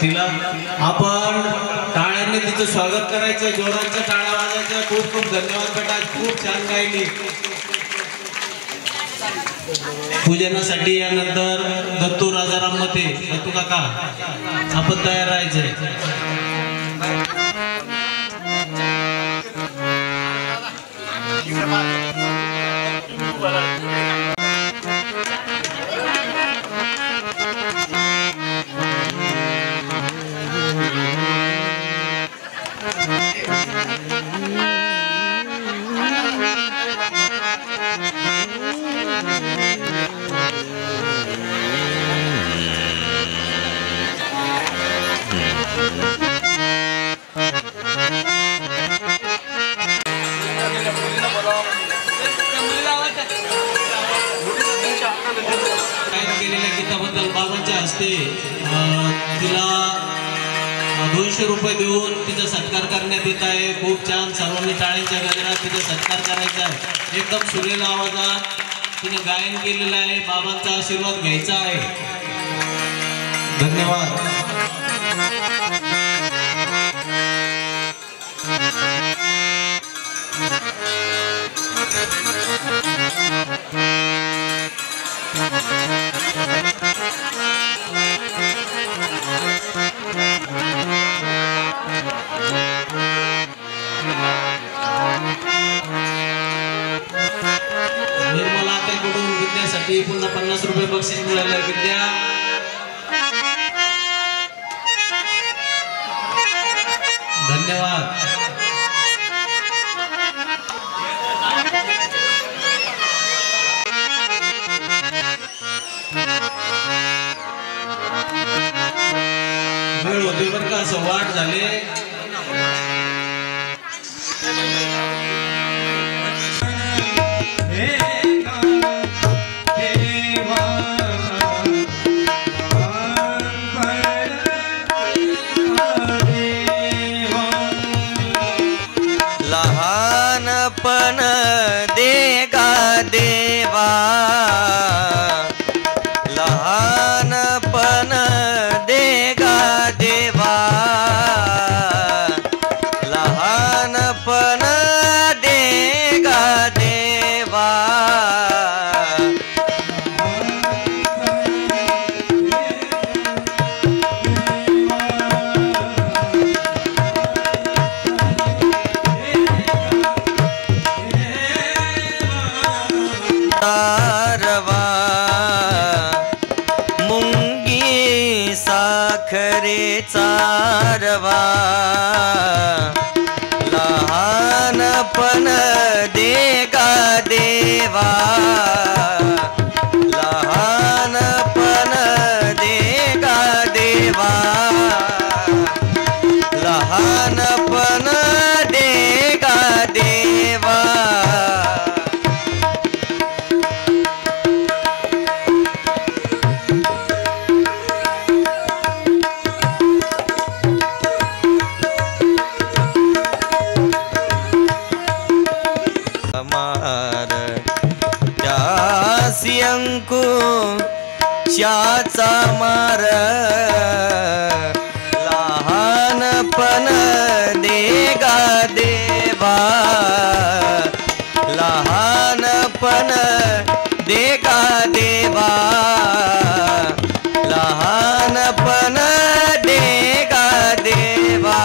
तिला आपण टाळ्यांनी तिचं स्वागत करायचं, जोरांच्या टाळ्या वाजायच्या। खूप खूप धन्यवाद बेटा, खूप छान गायली। पूजनासाठी यानंतर दत्तू राजाराम मते, दत्तू काका आपण तयार राहायचे। तिला 200 रुपये देऊन तिचा सत्कार करण्यात येत आहे। खूप छान, सर्वांनी टाळ्यांच्या गजरात तिचा सत्कार करायचा आहे। एकदम सुरेल आवाजात तिने गायन केलेलं आहे, बाबांचा आशीर्वाद घ्यायचा आहे। धन्यवाद। निर्मला ताईकडून विद्यासाठी पुन्हा 50 रुपये बक्षीस मिळाले। विद्या धन्यवाद। वेळ होते बरं का, असं वाट झाले। लहानपण देगा देवा, लहानपण देगा देवा, लहानपण देगा देवा। चारवा मुंगी साखरे चारवा, लहानपण देगा देवा, लहानपण देगा देवा, लहानपण देगा देवा। मार त्यासी अंकु शाचा मार, लहानपण देगा देवा, लहानपण देगा देवा, लहानपण देगा देवा।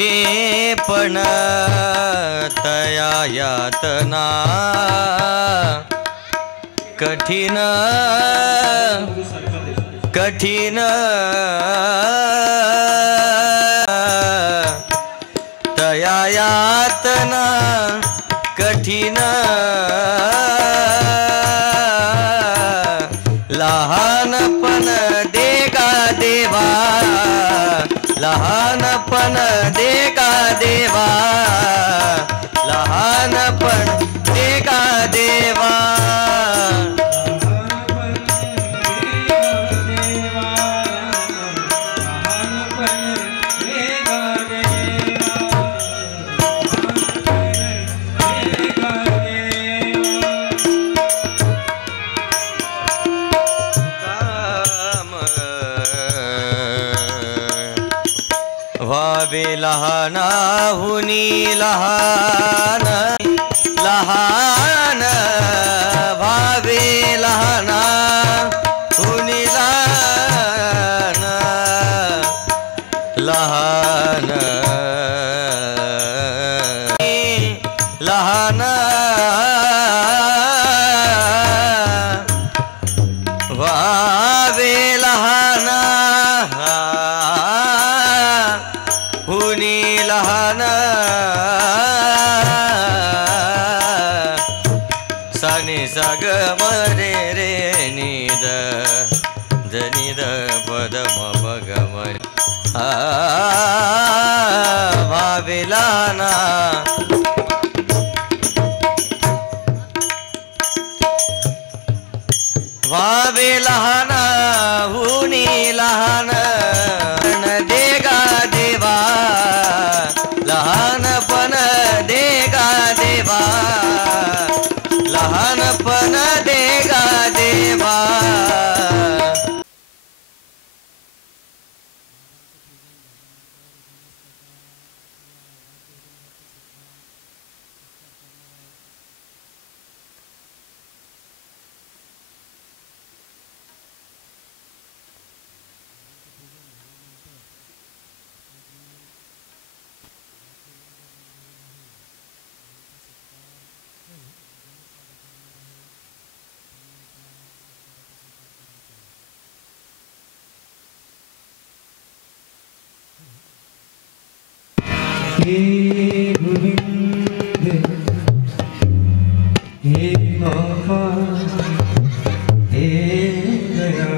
मोठे पण तया यातना कठीण कठीण तया यातना कठीण लहानपण दे गा देवा लहानपण दे गा देवा लहानपण दे गा देवा व्हावे लहानाहुनी लहान लहान व्हावे लहानाहुनी लहान लहान लहान व्हावे लहान हुनी लहान साने साग मरे रे निद जनिद पदम भगमन भावे लहाना भावे लहाना हुनी लहान दे गा देवा लहानपण दे गा देवा लहानपण दे गा देवा हे गोविंद हे बाबा हे दया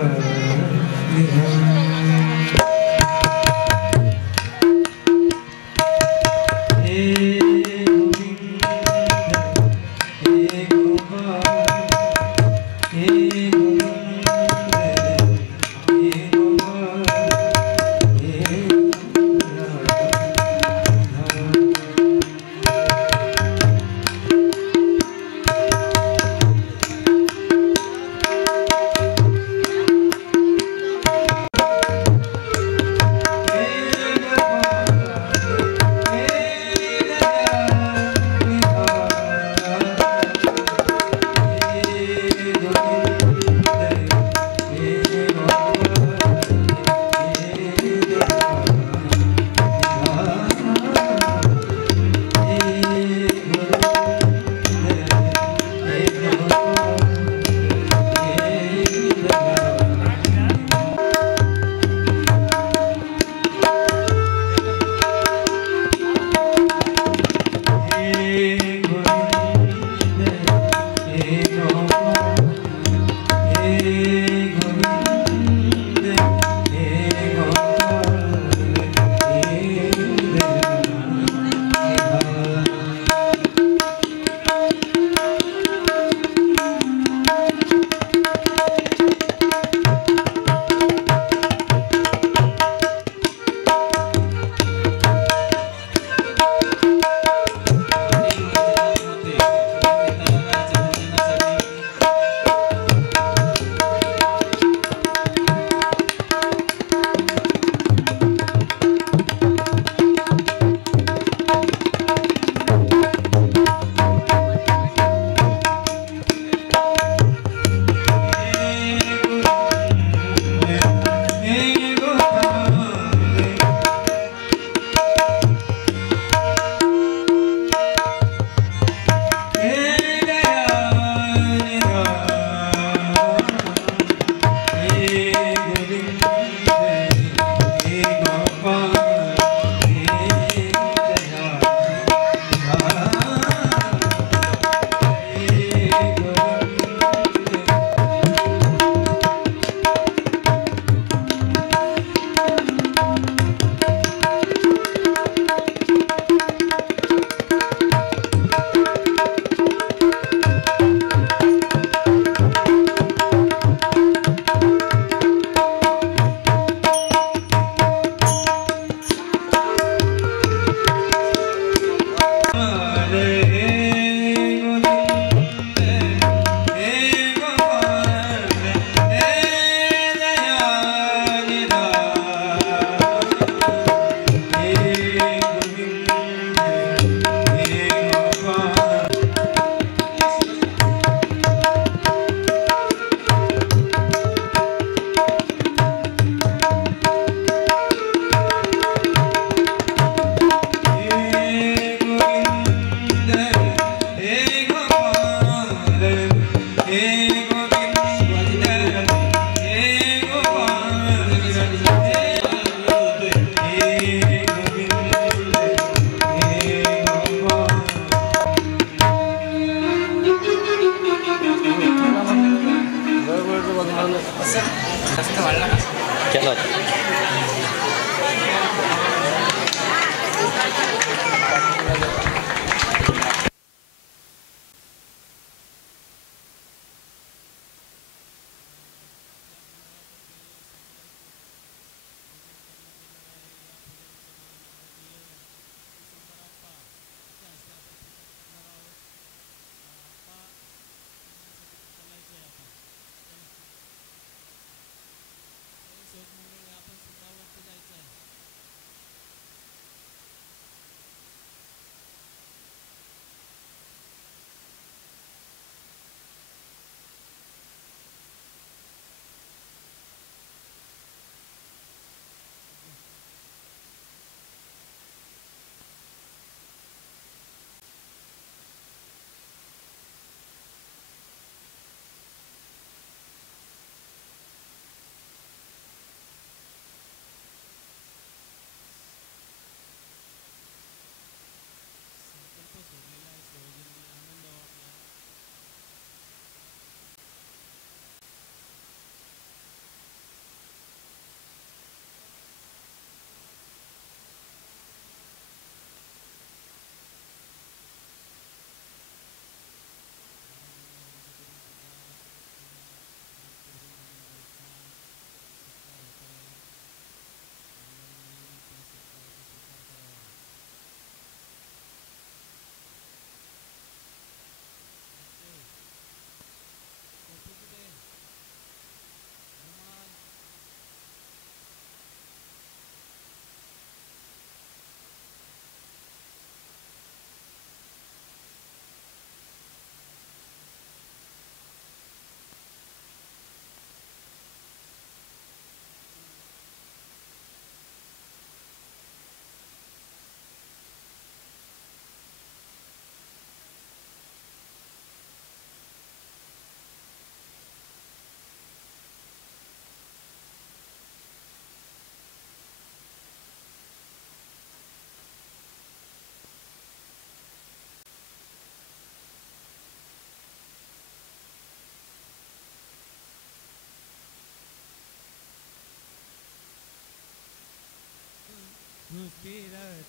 हे गोविंद हे गोपाल हे गोविंद हे गोपाल हे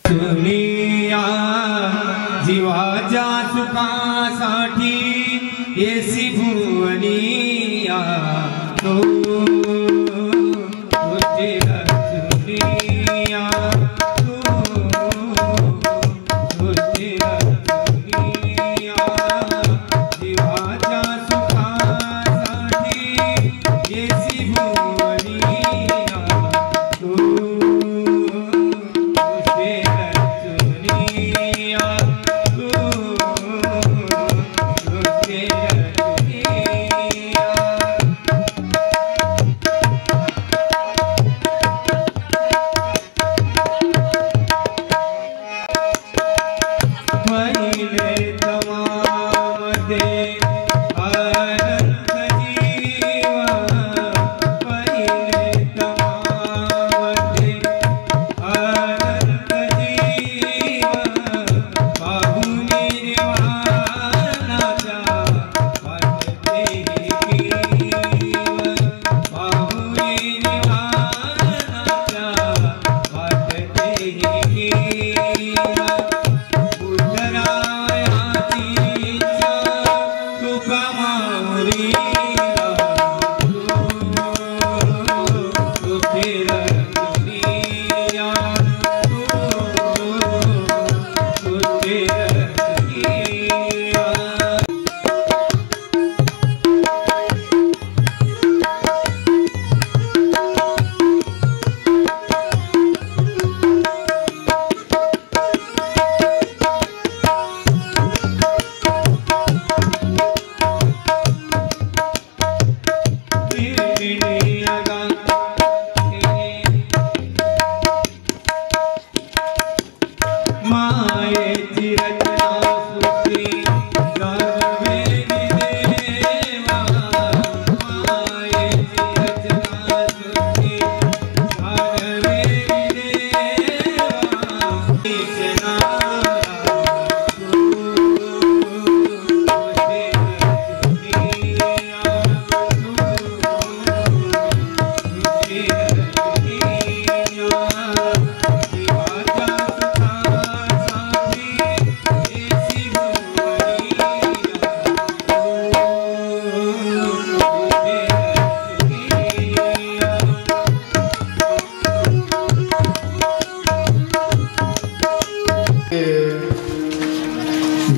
दुनिया जीवाच्या सुखासाठी येसी भुवनिया तो तुझे दुनिया तू तुझे दुनिया जीवाच्या सुखासाठी येसी भुवनिया तू तुझे दुनिया तू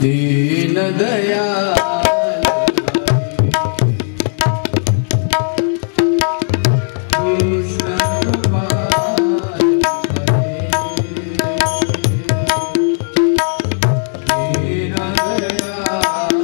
दीन दयाल कृष्ण गोपाल दीन दयाल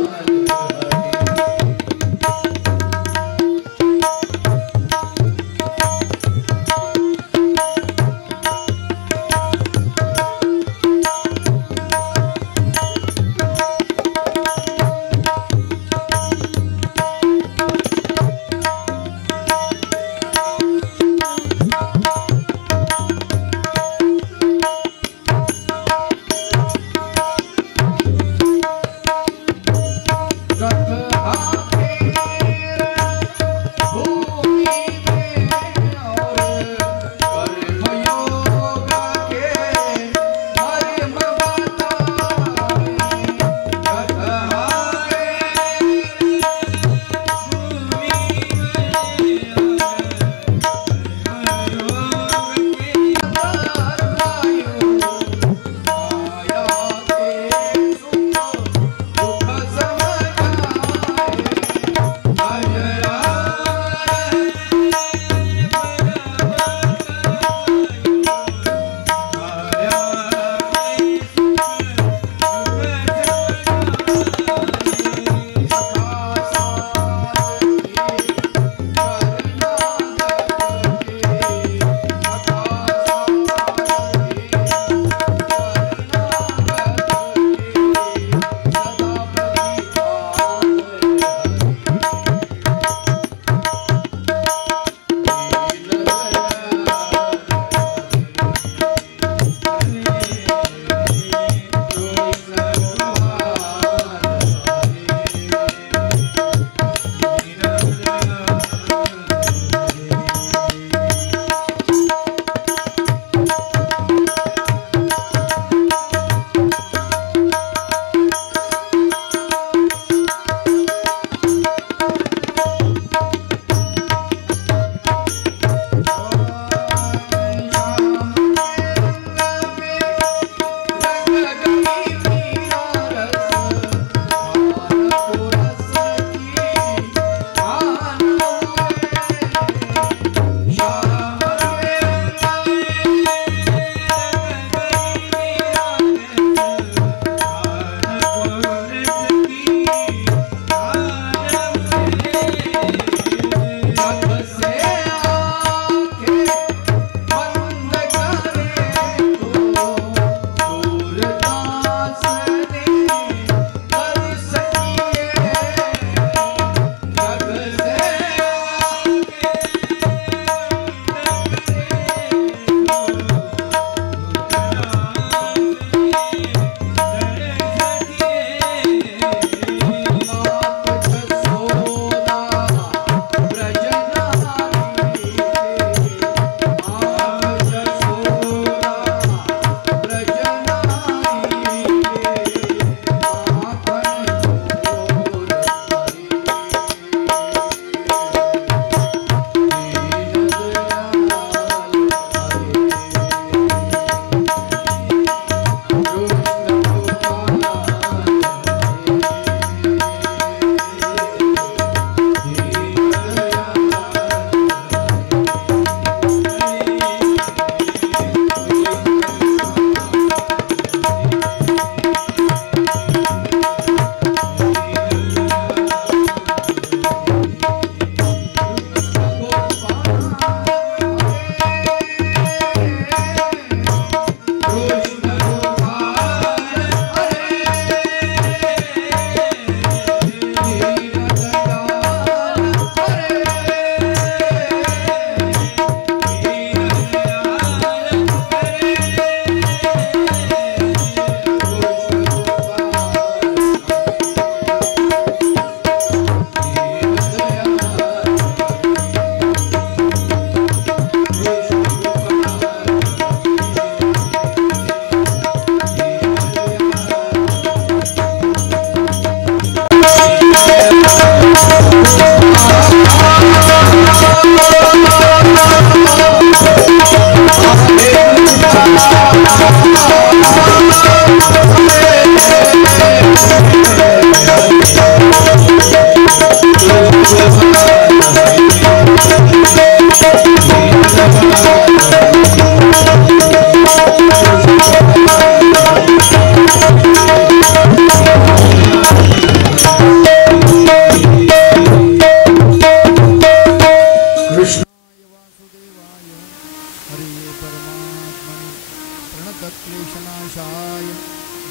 कृष्णाय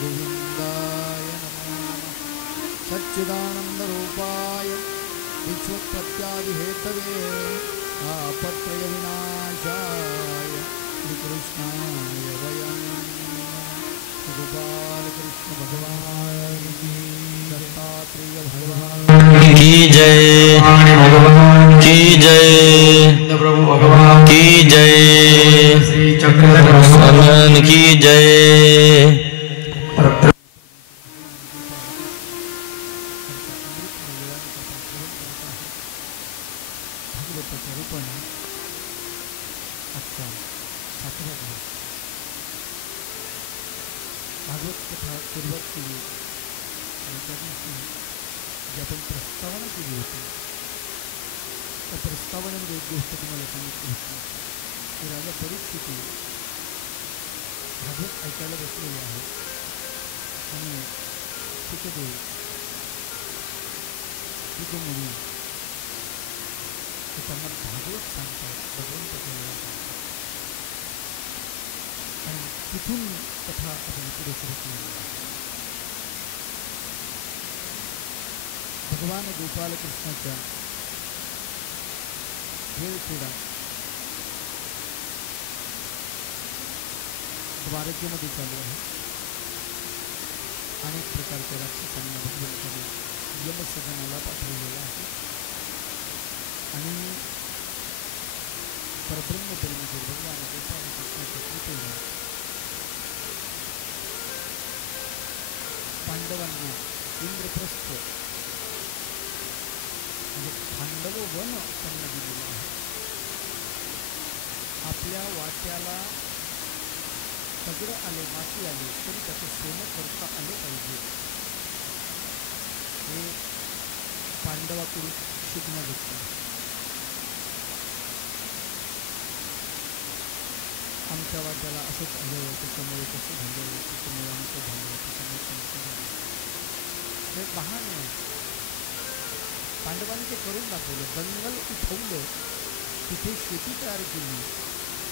गोविंदाय नमः सच्चिदानंदरूपाय विश्वप्रत्यादिहेतवे तापत्रय विनाशाय श्रीकृष्णाय वयं गोपाल कृष्ण भगवान की दत्तात्रेय भगवान की जय की जय प्रभु भगवान की जय श्री चक्रधर की जय। भागवताच्या रूपाने आजचा 7वा दिवस भागवत कथा सुरुवात केली आणि त्या दिवशी जी आपण प्रस्तावना केली होती त्या प्रस्तावनेमध्ये एक गोष्ट तुम्हाला सांगितली होती की राजा परीक्षिती भागवत ऐकायला बसलेले आहेत आणि सुखदेव मुनी ते त्यांना भागवत सांगतात भगवंत केलेला सांगतात आणि तिथून कथा आपण पुढे सुरू केली. भगवान गोपालकृष्णाच्या खेळक्रीडा द्वारकेमध्ये चालू आहे. अनेक प्रकारच्या राक्षसांना भगवंताने यमसदनाला पाठवलेला आहे आणि परब्रह्म परमेश्वर भगवान गोपालकृष्णाच्या कृपेने पांडवांना इंद्रप्रस्थ म्हणजे पांडव वन त्यांना दिलेलं आहे. आपल्या वाट्याला सगळं आले माशी आले तरी त्याचं सोनं करता आलं पाहिजे हे पांडवाकडून शिकण्याजोगतं. आमच्या वाट्याला असंच आलं त्याच्यामुळे कसं झालं त्याच्यामुळे आमचं झालं त्याच्यामुळे तुमचं झालं हे बहाणे आहे. पांडवांनी ते करून दाखवलं. जंगल उठवलं तिथे शेती तयार केली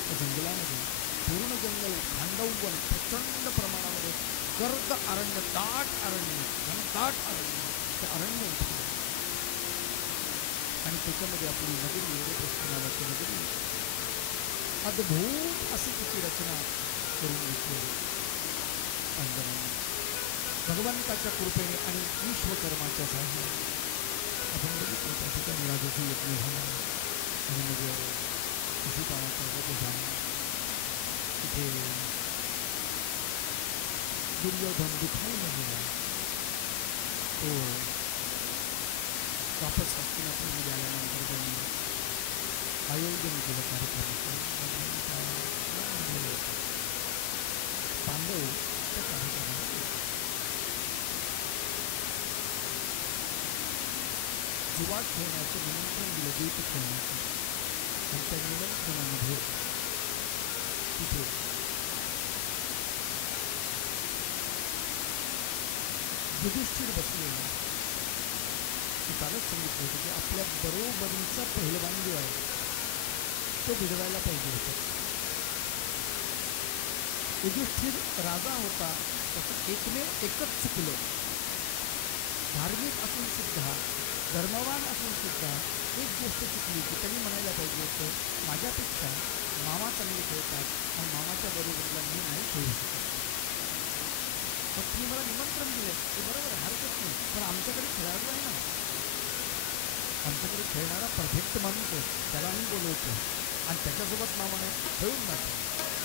त्या जंगलामध्ये पूर्ण जंगल खांडववन प्रचंड प्रमाणामध्ये गर्द अरण्य दाट अरण्य ते अरण्य उठलं आणि त्याच्यामध्ये आपली नगरी इंद्रप्रस्थ नावाची नगरी अद्भुत अशी तिची रचना करून घेतली पांडवांनी भगवंताच्या कृपेने आणि विश्वकर्माच्या सहाय्याने. आपण बघितलं त्या ठिकाणी राजाची यज्ञ झाला आणि मग शिशुपाळाचा वध झाला. तिथे दुर्योधन दुखावला गेला. तो वापस हस्तिनापूरमध्ये आल्यानंतर त्यांनी आयोजन केलं कार्यक्रमाचं. पांडव त्या कार्यक्रमाला जुवा खेळण्याचं निमंत्रण दिलं द्वीप खेळण्याचं आणि त्या निमंत्रणामध्ये तिथे युधिष्ठिर बसलेला मी कालच सांगितलं होतं की आपल्या बरोबरीचा पहिलवान जो आहे तो भिडवायला पाहिजे होता. युधिष्ठिर राजा होता त्याचं एकच चुकलं. धार्मिक असून सुद्धा धर्मवान असून सुद्धा एक गोष्ट चुकली की त्यांनी म्हणायला पाहिजे होतं माझ्यापेक्षा मामा चांगले खेळतात आणि मामाच्या बरोबरीला मी नाही खेळू शकत. मग तुम्ही मला निमंत्रण दिलं ते बरोबर हरकत नाही पण आमच्याकडे खेळाडू आहे ना. आमच्याकडे खेळणारा परफेक्ट माणूस आहे त्याला आम्ही बोलवतो आणि त्याच्यासोबत मामाने खेळून दाखव.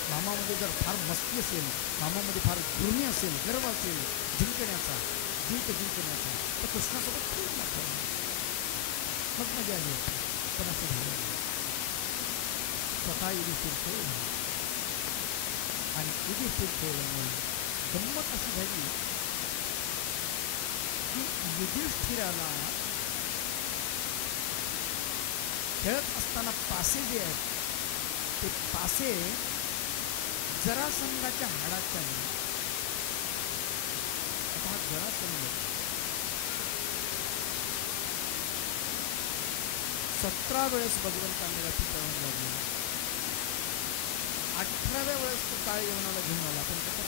मामामध्ये जर फार मस्ती असेल मामामध्ये फार गुर्मी असेल गर्व असेल जिंकण्याचा जिंकण्याचा तर कृष्णासोबत खेळून दाखवा. मग मजा आली होती पण असं झालं स्वतः युधिष्ठिर खेळला आणि युधिष्ठिर खेळल्यामुळे गंमत अशी झाली की युधिष्ठिराला खेळत असताना पासे जे आहेत ते पासे जरासंधाच्या हाडाच्या आता जरासंध 17 वेळेस भगवंतांनी रात्री तळून लागले. 18व्या वेळेस तो काळ यवनाला घेऊन आला. आपण कसं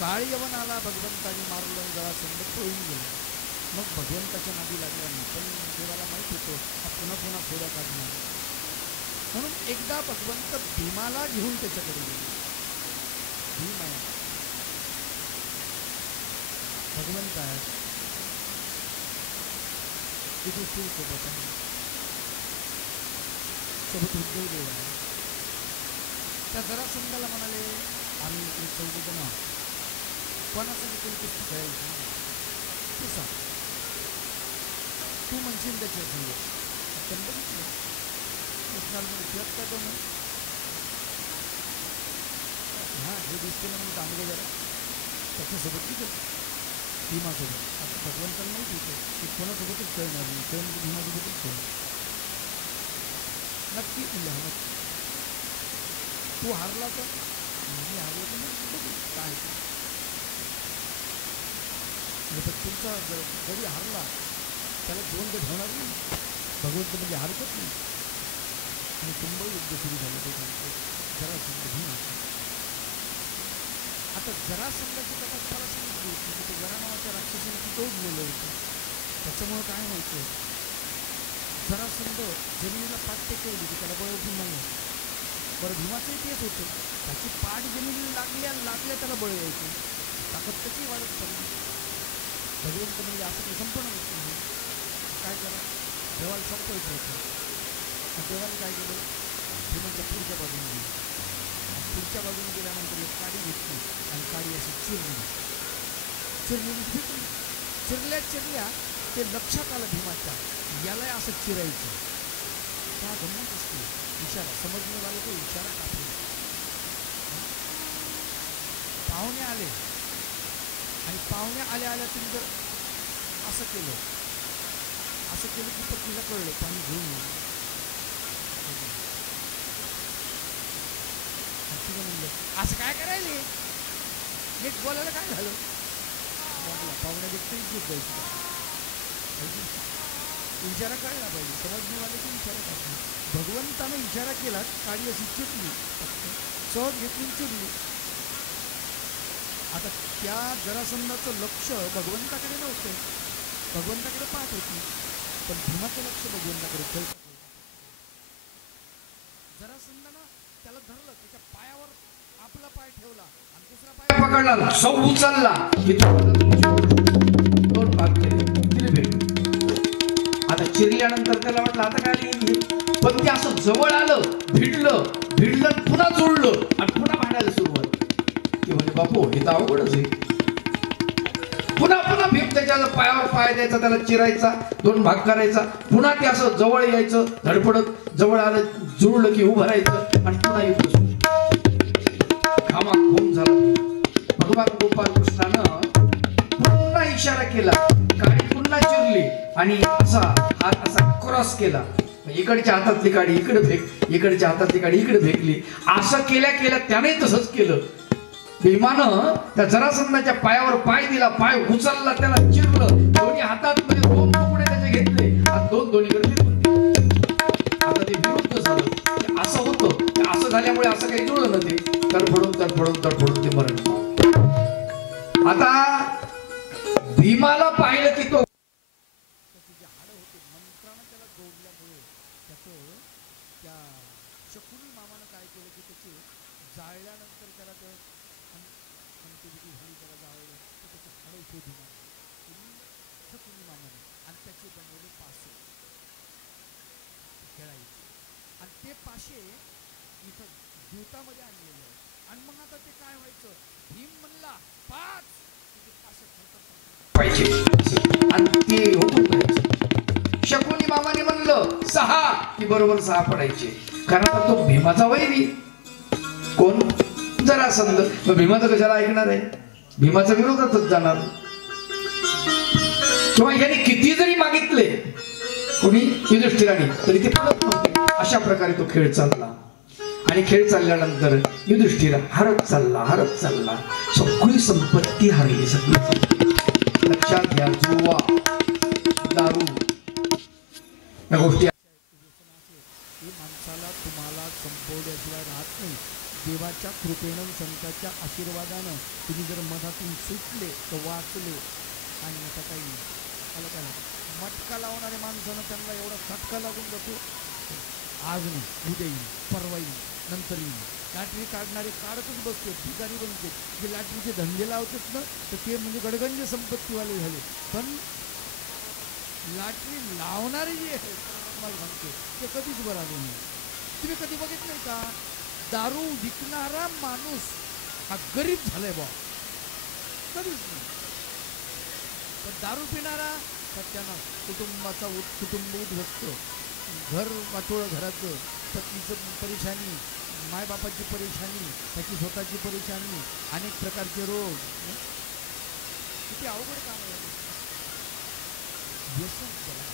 काळ यवन आला भगवंताने मारलं जरासंध पळून गेला. मग भगवंताच्या नादी लागला नाही, पण देवाला माहीत होतो हा पुन्हा पुन्हा खोड्या काढणार. म्हणून एकदा भगवंत भीमाला घेऊन त्याच्याकडे गेले. भीम आहे, भगवंत आहे, युधिष्ठिर सोबत आहे, सोबत उद्धव देव आहे. त्या जरासंधाला म्हणाले आम्ही इकडे चौघजण आहोत, कोणासाठी कोणी कुस्ती खेळायची तू सांग, तू म्हणशील त्याच्या संग. आपण बघितलं कृष्णाला खेळत का दोन हां हे दिसते ना म्हणजे तांबडे जरा त्याच्यासोबत किती भीमासोबत. आता भगवंताला माहिती होतं की कोणासोबतच खेळणार नाही, खेळ म्हणजे भीमासोबतच खेळ नक्की उल्हा नक्की. तू हारला तर मी हारलो तर मग बघू काय तुमचा जरी हारला त्याला दोन गट होणार नाही. भगवंत म्हणजे हारतच नाही. आणि तुंब युद्ध सुरू झालं ते जरासंध भीम. आता जरासंधाची कथा तुम्हाला सांगितली होती की ते जरा नावाच्या राक्षसाने ती तोडलेलं होतं. त्याच्यामुळं काय व्हायचं, जरासंध जमिनीला पाठ टेकवली की त्याला बळ भीम नाही. बरं भीमाचंही तेच होतं, त्याची पाठ जमिनीला लागल्या त्याला बळ यायचं, ताकद त्याची वाढत चालली. भगवंत म्हणजे असं काही संपूर्ण गोष्ट नाही. काय करा, देवाला संपवायचं होतं. देवाला काय केलं, भीमाच्या पुढच्या बाजूने गेली. पुढच्या बाजूने गेल्यानंतर एक काडी घेतली आणि काडी अशी चिरली चिरल्या ते लक्षात आलं भीमाच्या याला असं चिरायचं. त्या गंमत असते, इशारा समजणं झालं तो इशारा टाकला. पाहुणे आले आणि पाहुणे आल्या तुम्ही जर असं केलं की पत्नीला कळलं पाणी घेऊन तिने म्हणलं असं काय करायले, नीट बोलायला काय झालं. पाहुण्या व्यक्ती द्यायची इशारा कळला पाहिजे, समजणेवाले की इशारा टाकली. भगवंतानं इशारा केला, काळी अशी चिरली, सहज घेतली चिरली. आता त्या जरासंधाचं लक्ष भगवंताकडे नव्हतं, भगवंताकडे पाहत होती, पण भीमाचं लक्ष भगवंताकडे खेळत. जरासंधानं त्याला धरलं, त्याच्या पायावर आपला पाय ठेवला आणि दुसरा पाय पकडला, सौ उचलला की दोन भाग केले. आता चिरल्यानंतर त्याला वाटलं आता काय नाही, पण ते असं जवळ आलं, भिडलं पुन्हा जोडलं आणि पुन्हा भांडायला सुरुवात. ते म्हणजे बापू हे तर अवघडच आहे. पुन्हा भीम त्याच्या पायावर पाय द्यायचा, त्याला चिरायचा, दोन भाग करायचा, पुन्हा ते असं जवळ यायचं, धडपडत जवळ आलं, जुळलं की उभं राहायचं आणि पुन्हा येतो. घामा घुम झाला. भगवान गोपाल कृष्णानं पुन्हा इशारा केला, काडी पुन्हा चिरली आणि असा हात असा क्रॉस केला. इकडच्या हातातली काडी इकडे फेक, इकडच्या हातातली काडी इकडे फेकली. असं केल्या त्याने तसंच केलं. भीमानं त्या जरासंधाच्या पायावर पाय दिला, पाय उचलला, त्याला चिरलं, दोन्ही हातात मध्ये दोन तुकडे त्याचे घेतले आणि दोन्हीकडे फेकून दिले. आता ते विरुद्ध झालं. असं होतं, असं झाल्यामुळे असं काही जुळलं नव्हते. तडफडून ते मरण. आता भीमाला पाहिलं की तो ते पाशे इथं दूतामध्ये आणलेले आहेत. आणि मग आता ते काय व्हायचं, भीम म्हणला 5 पाहिजे आणि ते होऊन पडायचं. शकुनी मामाने म्हणलं 6 की बरोबर 6 पडायचे. कारण तो भीमाचा वैरी कोण, जरासंध. मग भीमाचं कशाला ऐकणार आहे, भीमाच्या विरोधातच जाणार. किंवा याने किती जरी मागितले कोणी युधिष्ठिराने तरी ते पडत नव्हते. अशा प्रकारे तो खेळ चालला आणि खेळ चालल्यानंतर युधिष्ठिर हरत चालला. सगळी संपत्ती हरली. सगळी लक्षात घ्या, जुवा, दारू या गोष्टी माणसाला तुम्हाला संपवल्याशिवाय राहत नाही. देवाच्या कृपेनं संतांच्या आशीर्वादानं तुम्ही जर मधातून सुटले तर वाचले, आणि आता काही नाही. आलं का? मटका लावणाऱ्या माणसानं त्यांना एवढा फटका लागून जातो, आज नाही, उद्या येईल, परवा येईल, नंतर येईल. लॅटरी काढणारे काढतच बसते, भिकारी बनते. जे लॅटरीचे धंदे लावतात ना, तर ते म्हणजे गडगंज संपत्तीवाले झाले. पण लॅटरी लावणारे जे आहेत मला सांगतो ते कधीच बरं आले नाही. तुम्ही कधी बघितलंय का दारू विकणारा माणूस हा गरीब झालाय बा? कधीच नाही. पण दारू पिणारा सत्याना कुटुंबाचा कुटुंब उद्ध्वस्त, घर वाटोळं घराचं, पत्नीचं परेशानी, मायबापाची परेशानी, त्याची स्वतःची परेशानी, अनेक प्रकारचे रोग. किती अवघड काम आहे. व्यसन झालं,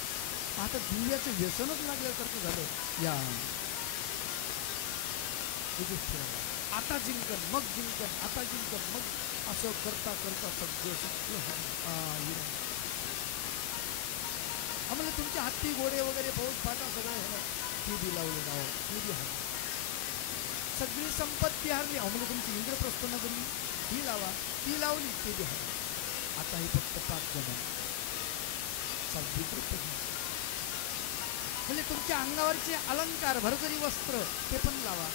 आता जुव्याचं व्यसनच लागल्यासारखं झालं या युधिष्ठिराला. आता जिंकन मग जिंकन, आता जिंकन मग, असं करता करता सगळं आम्हाला तुमचे हत्ती घोडे वगैरे फौज फाटा सगळं ह्याला ती बी लावले नाव, ती बी हरली, सगळी संपत्ती हरली. आम्हाला तुमची इंद्रप्रस्थ नगरी ती लावा, ती लावली, ती बी हरली. आता हे फक्त 5 जण, 6 द्रौपदी. म्हणजे तुमच्या अंगावरचे अलंकार, भरजरी वस्त्र ते पण लावा.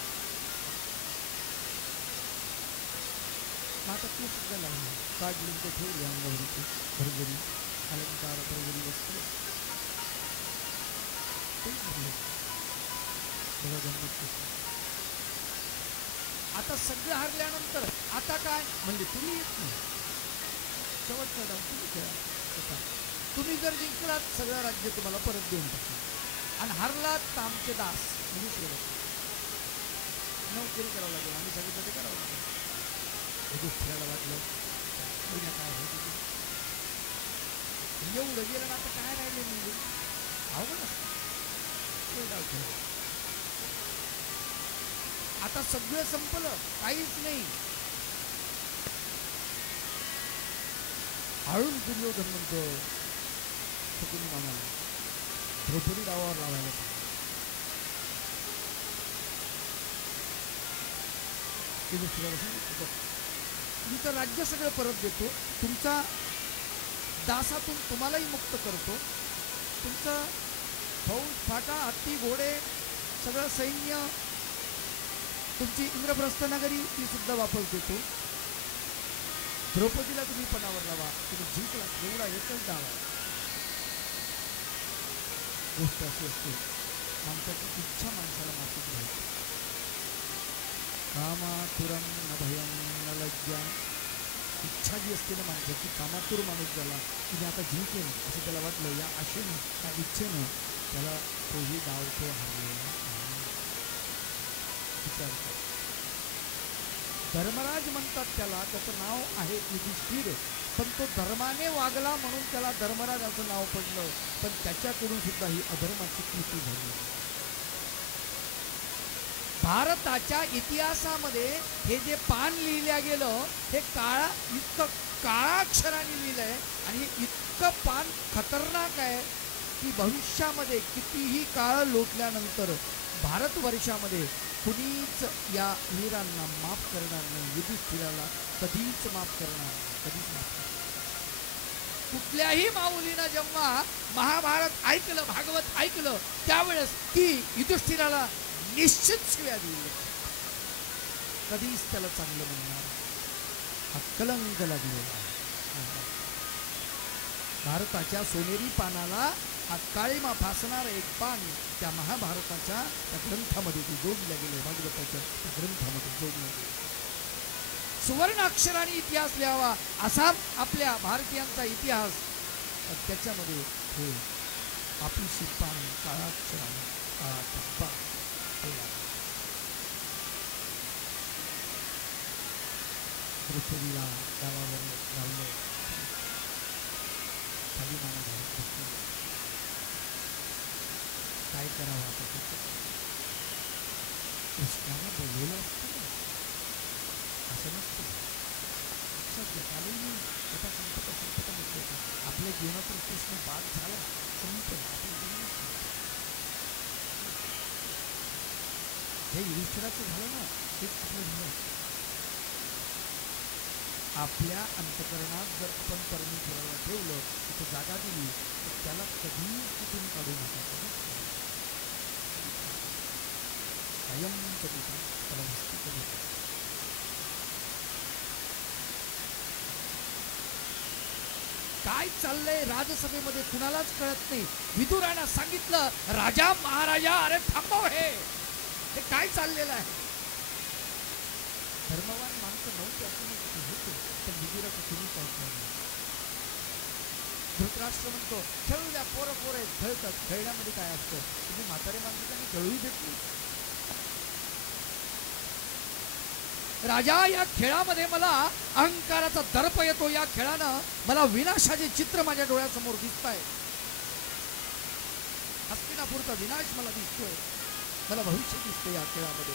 आता ते सुद्धा लावले, काढले ते ठेवले अंगावरचे भरजरी अलंकार, भरजरी वस्त्र. आता सगळं हरल्यानंतर आता काय म्हणजे तुम्ही येत नाही, शेवटचा डाव तुम्ही खेळा. तुम्ही जर जिंकलात सगळं राज्य तुम्हाला परत देऊन टाकलं, आणि हरलात तर आमचे दास म्हणजे शेवट नोकरी करावं लागेल, आम्ही सगळं ते करावं लागेल. फिरायला वाटलं काय होत एवढं गेलं ना, आता काय राहिले म्हणजे अवघड असतं. आता सगळं संपलं, काहीच नाही. हळून दुर्योधन म्हणतो शकुनी मामाला द्रौपदी डावावर लावायला मी तर राज्य सगळं परत देतो, तुमचा दासातून तुम्हालाही मुक्त करतो, तुमचं फौज फाटा हत्ती घोडे सगळं सैन्य, तुमची इंद्रप्रस्थ नगरी ती सुद्धा वापस देतो. द्रौपदीला तुम्ही पणावर लावा, तुम्ही जिंकला. एवढा एकच डाव आहे. गोष्ट अशी असते, माणसाची इच्छा माणसाला माफी घ्यायची. कामातुरम न भयम न लज्जा. इच्छा जी असते ना माणसाची, कामातुर माणूस झाला की मी आता जिंकेन असं त्याला वाटलं, या आशेनं त्या इच्छेनं त्याला तोही डाव तो हरलेला विचार कर. धर्मराज म्हणतात त्याला, त्याचं नाव आहे युधिष्ठिर, पण तो धर्माने वागला म्हणून त्याला धर्मराज असं नाव पडलं, पण त्याच्याकडून सुद्धा ही अधर्माची कृती झाली. भारताच्या इतिहासामध्ये हे जे पान लिहिल्या गेलं हे इतकं काळाक्षराने लिहिलंय, आणि हे इतकं पान खतरनाक आहे की भविष्यामध्ये कितीही काळ लोटल्यानंतर भारतवर्षामध्ये कुणीच या वीरांना माफ करणार नाही. युधिष्ठिराला कधीच माफ करणार नाही, कधीच माफ करणार. कुठल्याही माऊलीनं जेव्हा महाभारत ऐकलं, भागवत ऐकलं, त्यावेळेस ती युधिष्ठिराला निश्चित शिव्या दिली, कधीच त्याला चांगलं म्हणणार. हा कलंक लागलेला. भारताच्या सोनेरी पानाला हा काळीमा फासणारा एक पान त्या महाभारताच्या त्या ग्रंथामध्ये ते जोडलं गेले, भागवताच्या त्या ग्रंथामध्ये जोडलं गेलं. सुवर्ण अक्षराने इतिहास लिहावा असा आपल्या भारतीयांचा इतिहास, त्याच्यामध्ये हे आपिशी पान काळाक्षराने ठप्पा केला. द्रौपदीला गावावर लावलं, खाली माना घालत बसली. काय करावं आता? कृष्णाला बोलवलं असतं ना, असं नसतं. कालही आता संपत म्हटलं, आपल्या जीवनातून कृष्ण बाद झाला, संपत आपल्या जीवनात हे युधिष्ठिराचं झालं ना, हेच आपलं झालं. आपल्या अंतकरणात जर आपण परमेश्वराला ठेवलं, तिथं जागा दिली, तर त्याला कधीच तिथून काढू नका. कायम त्याला वस्ती करू. काय चाललंय राजसभेमध्ये कुणालाच कळत नाही. विदुरानं सांगितलं, राजा महाराजा अरे थांबव, हे काय चाललेलं आहे. धर्मवान माणसं नव्हते असून होते, पण विदुराचं कुणीच ऐकलं नाही. धृतराष्ट्र म्हणतो, खेळू द्या, पोरं आहेत, खेळतात, खेळण्यामध्ये काय असतं. तुम्ही म्हातारे माणसांनी खेळू देत नाही. राजा, या खेळामध्ये मला अहंकाराचा दर्प येतो. या खेळानं मला विनाशाचे चित्र माझ्या डोळ्यासमोर दिसत आहे. हस्तिनापूरचा विनाश मला दिसतोय, मला भविष्य दिसतंय या खेळामध्ये.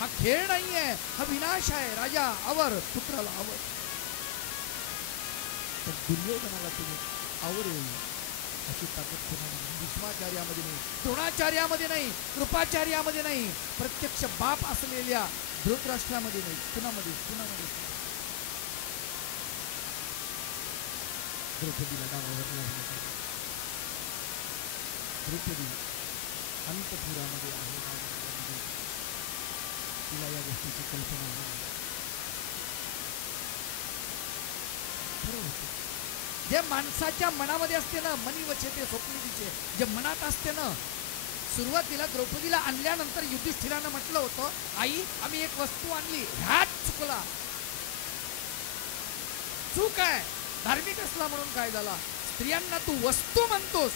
हा खेळ नाहीये, हा विनाश आहे. राजा आवर, पुत्राला आवर. तर दुर्योधनाला तुम्ही आवर येईल अशी ताकद कोणाला भीष्माचार्यामध्ये नाही, द्रोणाचार्यामध्ये नाही, कृपाचार्यामध्ये नाही, प्रत्यक्ष बाप असलेल्या धृतराष्ट्रामध्ये नाही. कुणामध्ये द्रौपदीला डावावर लावण्यात. द्रौपदी अंतपुरामध्ये आहे, तिला या गोष्टीची कल्पना नाही. जे माणसाच्या मनामध्ये असते ना, मनी वचते स्वप्नीचे, जे मनात असते ना. सुरुवातीला द्रौपदीला आणल्यानंतर युधिष्ठिरानं म्हटलं होतं, आई आम्ही एक वस्तू आणली, ह्याच चुकला. चूक आहे, धार्मिक असला म्हणून काय झाला. स्त्रियांना तू वस्तू म्हणतोस.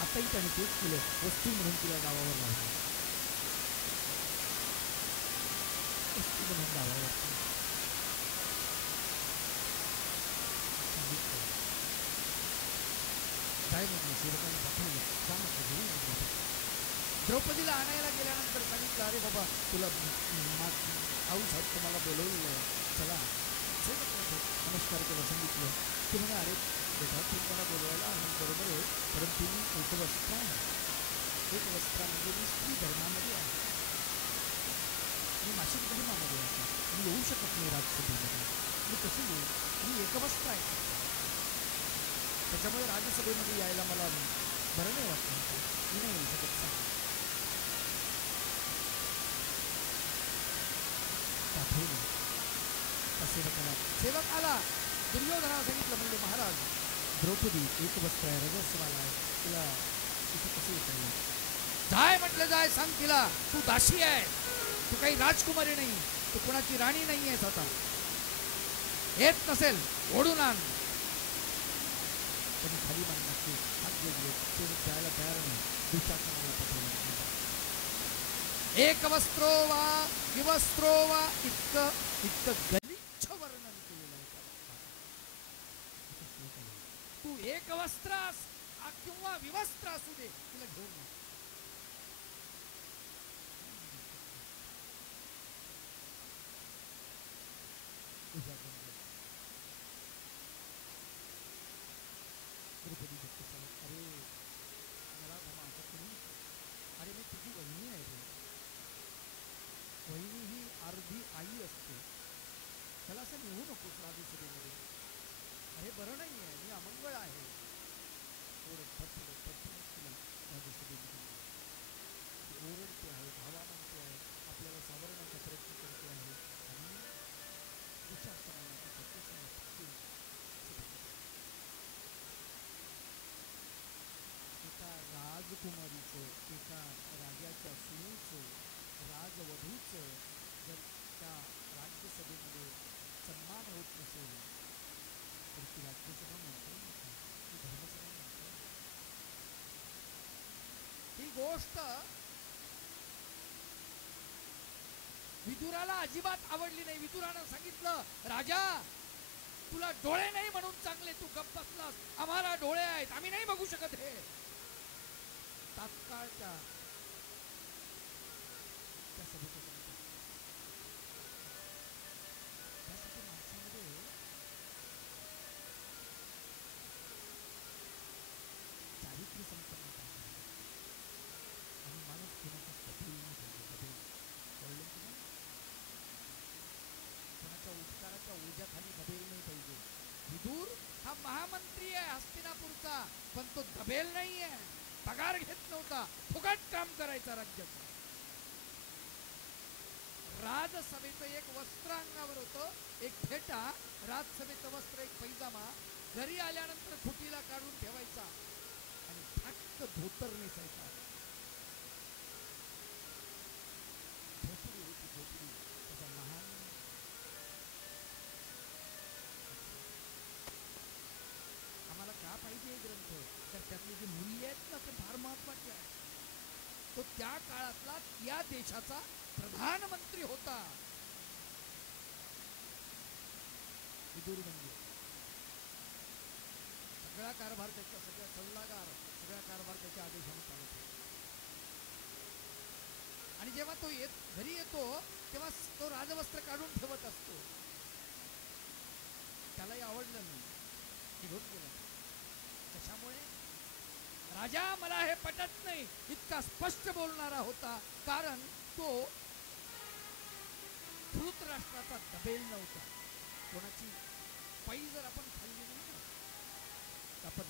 आताही त्याने तेच केलं, वस्तू म्हणून तिला डावावर लावलं. वस्तू म्हणून डावावर द्रौपदीला आणायला गेल्यानंतर सांगितलं, अरे बाबा तुला हाऊस आहेत, तुम्हाला बोलवलेलं आहे, चला. नमस्कार केला, सांगितलं की म्हणे, अरे बेटा तू मला बोलवायला आहे बरोबर आहे, परंतु मी एकवस्त्र आहे. एकवस्त्र म्हणजे मी स्त्री धर्मामध्ये आहे, मी मासिक धर्मामध्ये आहे, मी येऊ शकत नाही राजसभेमध्ये. मी कसं येऊ, मी एकवस्त्र आहे. त्याच्यामुळे राजसभेमध्ये यायला मला बरं नाही वाटतं, मी नाही येऊ शकत. सेवक आला, दुर्योधनाला सांगितलं, म्हणजे महाराज द्रौपदी एक वस्त्र आहे, रजस्वाला आहे, तिला तिथे कसं येत नाही. जाय म्हटलं, जाय, सांग तिला तू दासी आहे, तू काही राजकुमारी नाही, तू कुणाची राणी नाही आहेस. आता येत नसेल ओढून आण. त्यांनी खाली मानण्याची हात जोडले, ते जायला तयार नाही. दुचाकणाला पठवलं, एक वस्त्रो वा विवस्त्रो वा इतकं गलिच्छ वर्णन केलेलं आहे. तू एक वस्त्र किंवा विवस्त्र असू दे, तिला घेऊन ये. द्रौपदी भक्त अरे मला माझं करून, अरे मी तुझी वहिनी आहे रे. वहिनी ही अर्धी आई असते, त्याला असं नेऊ नकोस राजसभेमध्ये. अरे बरं नाही आहे, मी अमंगळ आहे. ओरडते आहे, भावा मानते आहे, आपल्याला सावरण्याचा प्रयत्न करते आहे, आणि एका राजकुमारीचं, एका राजाच्या सुनेचं, राजवधूचं जर त्या राज्यसभेमध्ये सन्मान होत नसेल, तर ती राज्यसभा म्हणते, ती धर्मसभा म्हणते. ही गोष्ट विदुराला अजिबात आवडली नाही. विदुरानं सांगितलं, राजा तुला डोळे नाही म्हणून चांगले तू गप्प बसलास, आम्हाला डोळे आहेत, आम्ही नाही बघू शकत. हे तात्काळच्या त्या सभेचं त्यासाठी माणसामध्ये चारित्र्य संपन्नता आणि माणूस कोणाचा कबील नाही पाहिजे. कळलं की नाही? खाली दबेल नाही पाहिजे. विदूर हा महामंत्री आहे हस्तिनापूरचा, पण तो दबेल नाही आहे, पगार घेत नव्हता, फुकट काम करायचा राज्याचं. राजसभेचं एक वस्त्र अंगावर होतं, एक फेटा, राजसभेचं वस्त्र एक पैजामा, घरी आल्यानंतर खुटीला काढून ठेवायचा आणि फक्त धोतर नेसायचा. झोपडी होती, झोपडी, त्याचा लहान. आम्हाला का पाहिजे हे ग्रंथ, तर त्यातले जे मूल्य आहेत ना ते फार महत्वाचे आहे. तो त्या काळातला या देशाचा प्रधानमंत्री होता. विदुर म्हणजे सगळा कारभार त्याचा, सगळा सल्लागार, सगळा कारभार त्याच्या आदेशाने चालत होता. आणि जेव्हा तो घरी येतो तेव्हा तो राजवस्त्र काढून ठेवत असतो. त्यालाही आवडलं नाही, निघून गेला. कशामुळे? राजा मला हे पटत नाही इतका स्पष्ट बोलणारा होता, कारण तो धृतराष्ट्राचा दबेल नव्हता. कोणाची पै जर आपण खाल्ली नाही ना, आपण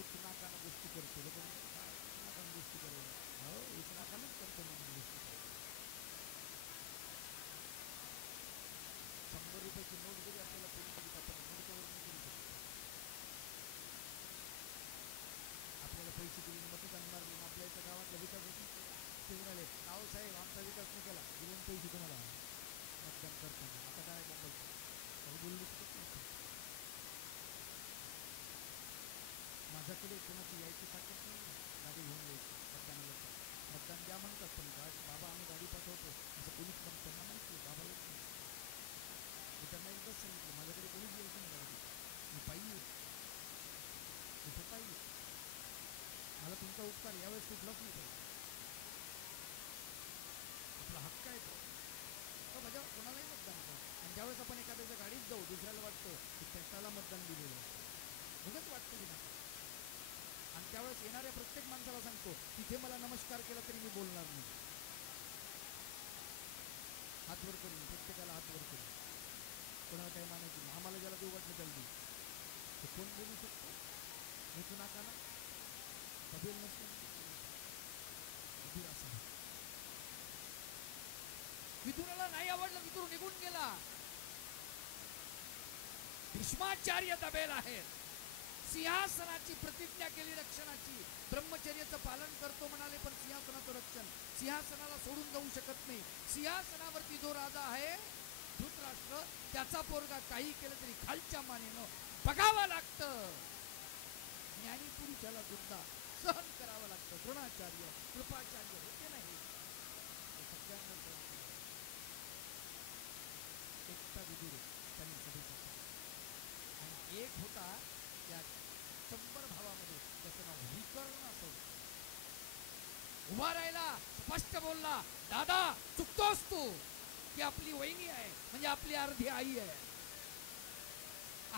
उचनाकानं गोष्टी करतो. उचनाकानं गोष्टी करायला, हो उचनाकानंच करतो म्हणून गोष्टी. 100 रुपयाची नोट जरी आपल्याला कोणी दिली, आपण नोटवर नाही करू शकतो. आपल्याला पैसे दिले मतच आणणार नाही. आपल्या इथं गावातल्या विकास ते म्हणाले, अहो साहेब आमचा विकास नाही केला, दिले पैसे तुम्हाला मतदान करताना. आता काय बोलायचं, काही बोलू शकत नाही. माझ्याकडे कोणाची यायची ताकद नाही, गाडी घेऊन यायची मतदानाला. मतदान द्या म्हणतात, पण बाबा आम्ही गाडी पाठवतो असं कोणीच पण त्यांना माहिती आहे, बाबा येत नाही. मी त्यांना एकदाच सांगितलं, माझ्याकडे कोणीच यायचं नाही गाडी, मी पाहिजे कुठे पाहिजे, मला तुमचा उपकार यावेळेस कुठलाच नाही पाहिजे. आपला हक्क आहे तो माझ्या कोणालाही मतदान करा. आणि ज्यावेळेस आपण एखाद्याच्या गाडीत जाऊ, दुसऱ्याला वाटतं की त्याला मतदान दिलेलं आहे, बघत वाटतं की नाही. आणि त्यावेळेस येणाऱ्या प्रत्येक माणसाला सांगतो, तिथे मला नमस्कार केला तरी मी बोलणार नाही, हात वर करून, प्रत्येकाला हात वर करून. कोणाला काही मानायचं नाही, आम्हाला ज्याला देऊ वाटलं त्याला देऊ. तर कोण बोलू शकतो? हेतू नाका ना दबेल नसतं. विदुर असा विदुराला नाही आवडलं, विदुर निघून गेला. भीष्माचार्य दबेल आहेत, सिंहासनाची प्रतिज्ञा केली रक्षणाची, ब्रह्मचर्याचं पालन करतो म्हणाले, पण सिंहासनाचं रक्षण, सिंहासनाला सोडून जाऊ शकत नाही. सिंहासनावरती जो राजा आहे धृतराष्ट्र, त्याचा पोरगा काही केलं तरी खालच्या मानेनं बघावं लागतं. ज्ञानी पुरुषाला सुद्धा सहन करावं लागतं. द्रोणाचार्य, कृपाचार्य होते नाही, सगळ्यांना सहन केलं. एकटा विदुर त्यांनी सभेत होता, आणि एक होता या 100 भावामध्ये, त्याचं नाव विकर्ण असं. उभा राहिला, स्पष्ट बोलला, दादा चुकतोस तू, की आपली वहिनी आहे, म्हणजे आपली अर्धी आई आहे,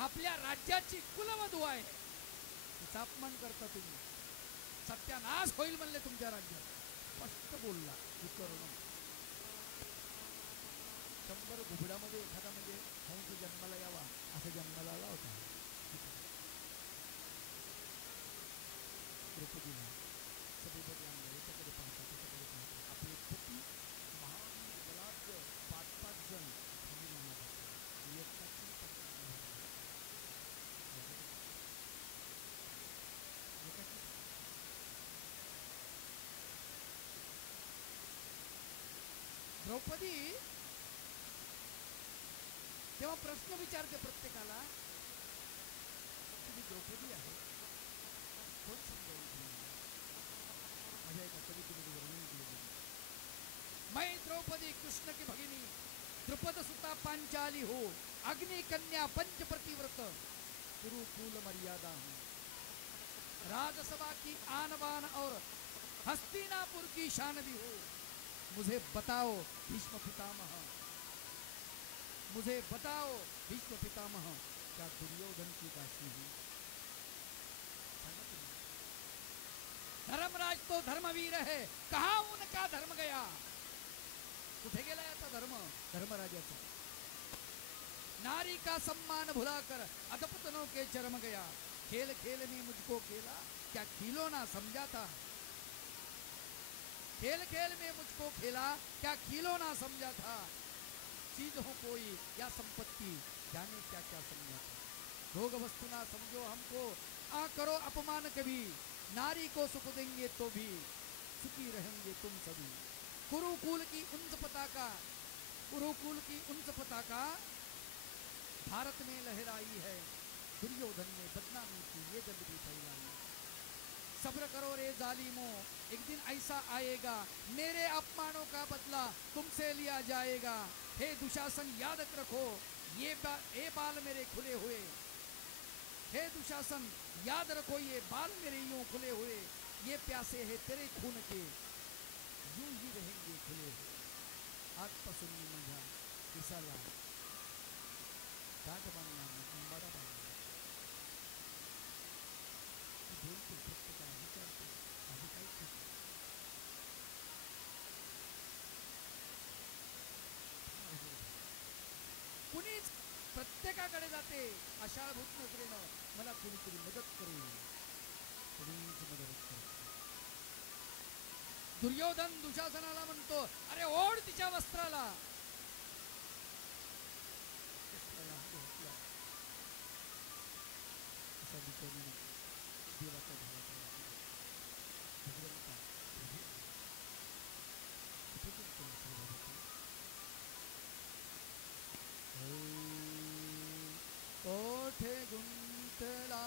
आपल्या राज्याची कुलवधू आहे, तिचा अपमान करता तुम्ही, सत्यानाश होईल म्हणले तुमच्या राज्यात. स्पष्ट बोलला विकर्ण. 100 घुबडामध्ये एखादा म्हणजे हंस जन्माला यावा असं जन्माला आला होता. द्रौपदीला सभेमध्ये आणलं, याच्याकडे पाहता त्याच्याकडे पाहता, आपले पती महावीर बलाढ्य 5-5 जण खाली मानत होते. एकटाची द्रौपदी तेव्हा प्रश्न विचारते प्रत्येकाला, तुम्ही द्रौपदी आहे, कोण समजावून तुम्हाला? माझ्या एका कवितेमध्ये वर्णन केलेलं, मैं द्रौपदी कृष्ण की भगिनी, द्रुपद सुता पांचाली हो, अग्नि कन्या पंचप्रतिव्रत, कुरुकुल मर्यादा हूँ, राजसभा की आन बान और हस्तिनापुर की शान भी हो, मुझे बताओ भीष्म पितामह, मुझे बताओ भीष्म पितामह, क्या दुर्योधन की दासी हूँ? धर्मराज तो धर्मवीर है, कहाँ उनका धर्म गया? कुठे गेला याचा धर्म? धर्मराजाचा. नारी का सम्मान भुलाकर अधपतनों के चरम गया। खेल खेल में मुझको खेला क्या खिलौना समझा था। खेल खेल में मुझको खेला क्या खिलौना समझा था। चीज हो कोई या संपत्ति जाने क्या क्या समझा था। भोग वस्तु ना समझो हमको आ करो अपमान कभी। नारी को सुख देंगे तो भी सुखी रहेंगे तुम सभी। कुरुकुल की उन्स पताका, कुरुकुल की उन्स पताका भारत में लहराई है। दुर्योधन ने बदनामी की ये जग भी फैलाई। सब्र करो रे जालिमों, एक दिन ऐसा आएगा मेरे अपमानों का बदला तुमसे लिया जाएगा। हे दुशासन याद रखो ये बाल मेरे खुले हुए। हे दुशासन याद रखो ये बाल मेरे यूं खुले हुए। ये प्यासे है तेरे खून के यूं ही रहेंगे खुले हुए। आजपासून मी माझ्या केसाला गाठ बांधणार नाही, अंबाडा बांधणार। बोलतो प्रत्येकाला विचारतो आधी काय करतो। कुणीच प्रत्येकाकडे जाते आशाभूत नजरेनं मला कुणीतरी मदत करेल, कुणीच मदत करत नाही। दुर्योधन दुशासनाला म्हणतो अरे ओढ तिच्या वस्त्राला। असा बिचारीने देवाचा धावा केला। भगवंता कुठेतरी तुला सेवा होती। ओठे गुंतला